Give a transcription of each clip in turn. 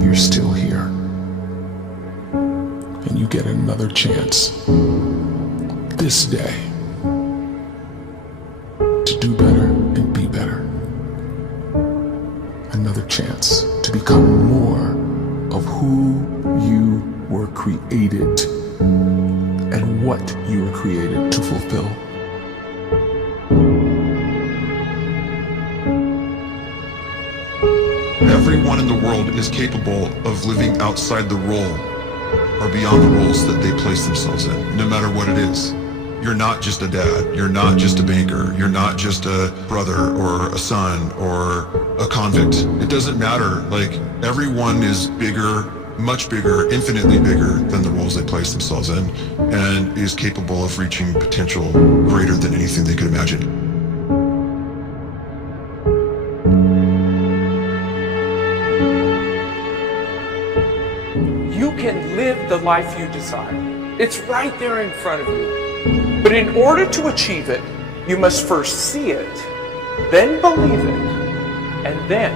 you're still here. And you get another chance this day to do better and be better. Another chance to become more of who you were created and what you were created to fulfill. Everyone in the world is capable of living outside the role or beyond the roles that they place themselves in, no matter what it is. You're not just a dad, you're not just a banker, you're not just a brother or a son or a convict. It doesn't matter. Like, everyone is bigger, much bigger, infinitely bigger than the roles they place themselves in, and is capable of reaching potential greater than anything they could imagine. You can live the life you desire. It's right there in front of you. But in order to achieve it, you must first see it, then believe it, and then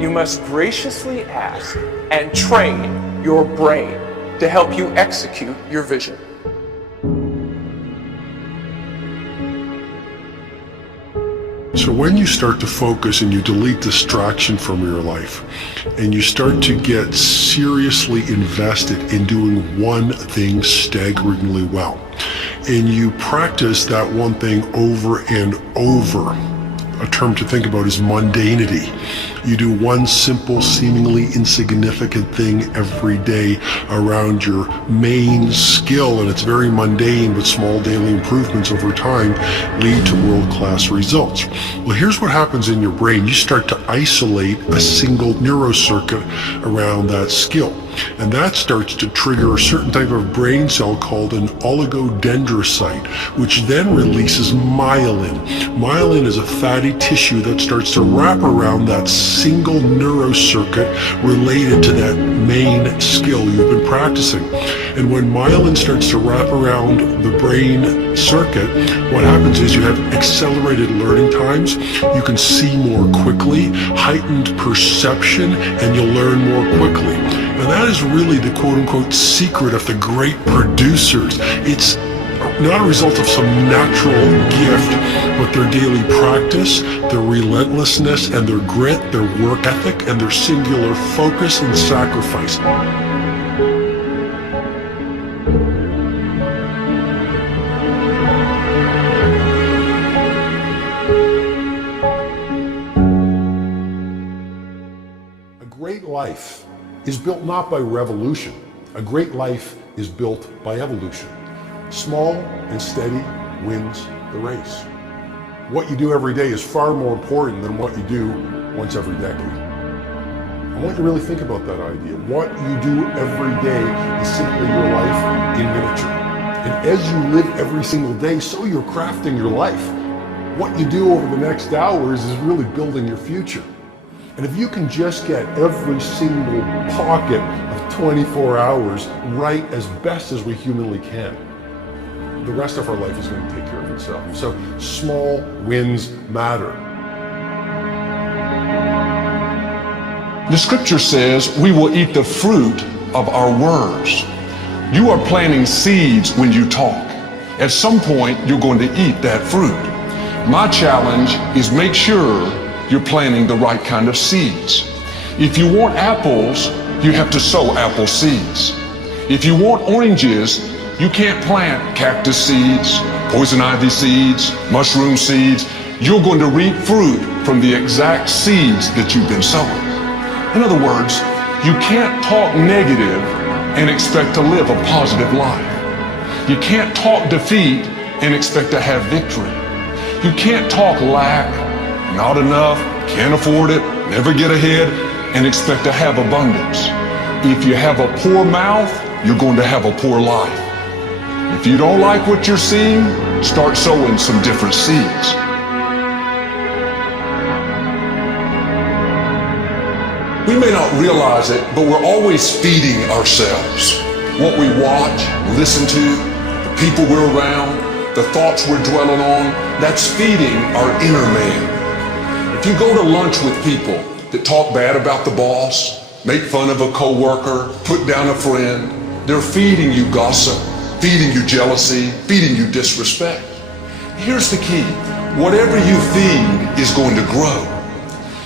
you must graciously ask and train your brain to help you execute your vision. So when you start to focus and you delete distraction from your life, and you start to get seriously invested in doing one thing staggeringly well, and you practice that one thing over and over, a term to think about is mundanity. You do one simple, seemingly insignificant thing every day around your main skill, and it's very mundane, but small daily improvements over time lead to world-class results. Well, here's what happens in your brain. You start to isolate a single neurocircuit around that skill, and that starts to trigger a certain type of brain cell called an oligodendrocyte, which then releases myelin. Myelin is a fatty tissue that starts to wrap around that single neurocircuit related to that main skill you've been practicing. And when myelin starts to wrap around the brain circuit, what happens is you have accelerated learning times, you can see more quickly, heightened perception, and you'll learn more quickly. And that is really the quote-unquote secret of the great producers. It's not a result of some natural gift, but their daily practice, their relentlessness and their grit, their work ethic, and their singular focus and sacrifice. A great life is built not by revolution. A great life is built by evolution. Small and steady wins the race. What you do every day is far more important than what you do once every decade. I want you to really think about that idea. What you do every day is simply your life in miniature. And as you live every single day, so you're crafting your life. What you do over the next hours is really building your future. And if you can just get every single pocket of 24 hours right as best as we humanly can, the rest of our life is going to take care of itself. So small wins matter. The scripture says we will eat the fruit of our words. You are planting seeds when you talk. At some point, you're going to eat that fruit. My challenge is make sure you're planting the right kind of seeds. If you want apples, you have to sow apple seeds. If you want oranges, you can't plant cactus seeds, poison ivy seeds, mushroom seeds. You're going to reap fruit from the exact seeds that you've been sowing. In other words, you can't talk negative and expect to live a positive life. You can't talk defeat and expect to have victory. You can't talk lack, not enough, can't afford it, never get ahead, and expect to have abundance. If you have a poor mouth, you're going to have a poor life. If you don't like what you're seeing, start sowing some different seeds. We may not realize it, but we're always feeding ourselves. What we watch, listen to, the people we're around, the thoughts we're dwelling on, that's feeding our inner man. If you go to lunch with people that talk bad about the boss, make fun of a coworker, put down a friend. They're feeding you gossip, feeding you jealousy, feeding you disrespect. Here's the key. Whatever you feed is going to grow.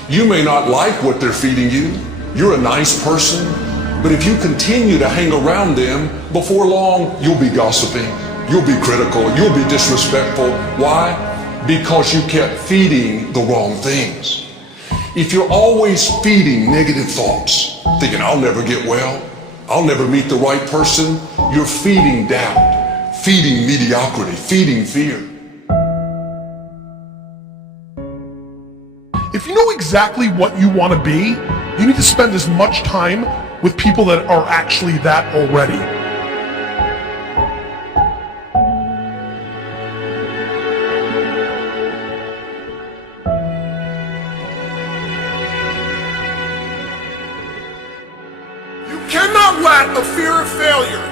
You may not like what they're feeding you. You're a nice person, but if you continue to hang around them, before long, you'll be gossiping, you'll be critical, you'll be disrespectful. Why? Because you kept feeding the wrong things. If you're always feeding negative thoughts, thinking, I'll never get well, I'll never meet the right person, you're feeding doubt, feeding mediocrity, feeding fear. If you know exactly what you want to be, you need to spend as much time with people that are actually that already. You cannot let a fear of failure,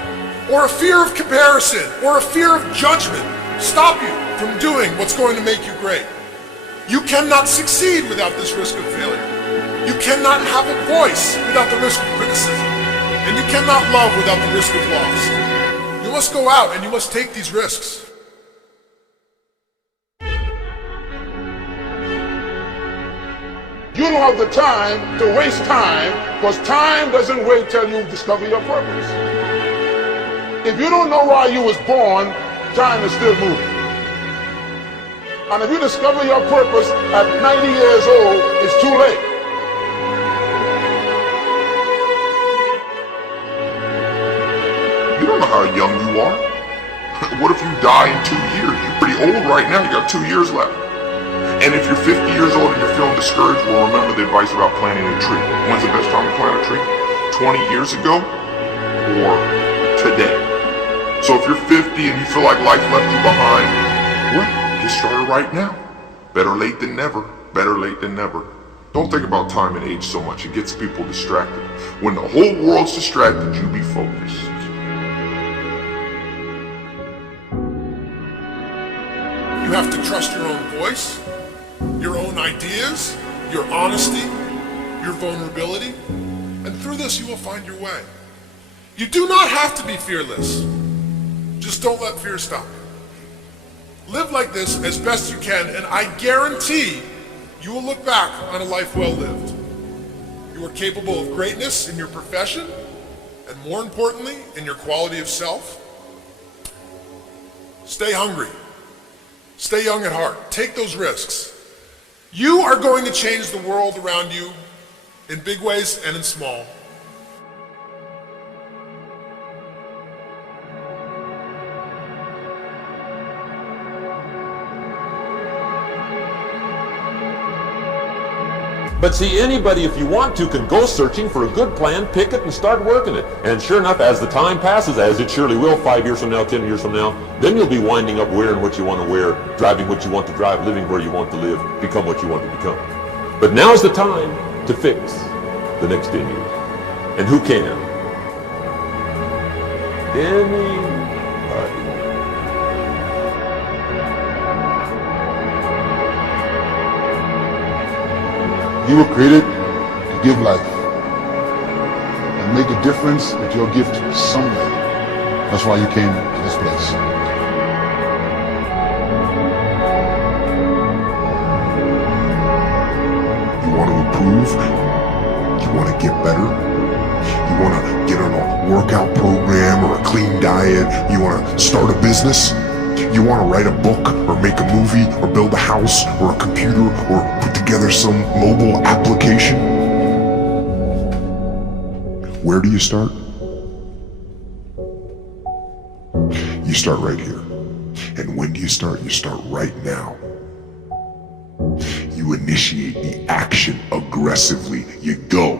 or a fear of comparison, or a fear of judgment stop you from doing what's going to make you great. You cannot succeed without this risk of failure. You cannot have a voice without the risk of criticism. And you cannot love without the risk of loss. You must go out and you must take these risks. You don't have the time to waste time, because time doesn't wait till you discover your purpose. If you don't know why you was born, time is still moving. And if you discover your purpose at 90 years old, it's too late. You don't know how young you are. What if you die in 2 years? You're pretty old right now. You got 2 years left. And if you're 50 years old and you're feeling discouraged, well, remember the advice about planting a tree. When's the best time to plant a tree? 20 years ago or today? So if you're 50 and you feel like life left you behind, well, get started right now. Better late than never. Better late than never. Don't think about time and age so much. It gets people distracted. When the whole world's distracted, you be focused. You have to trust your own voice, your own ideas, your honesty, your vulnerability, and through this you will find your way. You do not have to be fearless. Just don't let fear stop you. Live like this as best you can, and I guarantee you will look back on a life well lived. You are capable of greatness in your profession, and more importantly, in your quality of self. Stay hungry. Stay young at heart. Take those risks. You are going to change the world around you in big ways and in small. But see, anybody, if you want to, can go searching for a good plan, pick it, and start working it. And sure enough, as the time passes, as it surely will 5 years from now, 10 years from now, then you'll be winding up wearing what you want to wear, driving what you want to drive, living where you want to live, become what you want to become. But now's the time to fix the next 10 years. And who can? Anybody. You were created to give life and make a difference with your gift somewhere. That's why you came to this place. You want to improve? You want to get better? You want to get on a workout program or a clean diet? You want to start a business? You want to write a book or make a movie or build a house or a computer or put together some mobile application? Where do you start? You start right here. And when do you start? You start right now. You initiate the action aggressively. You go.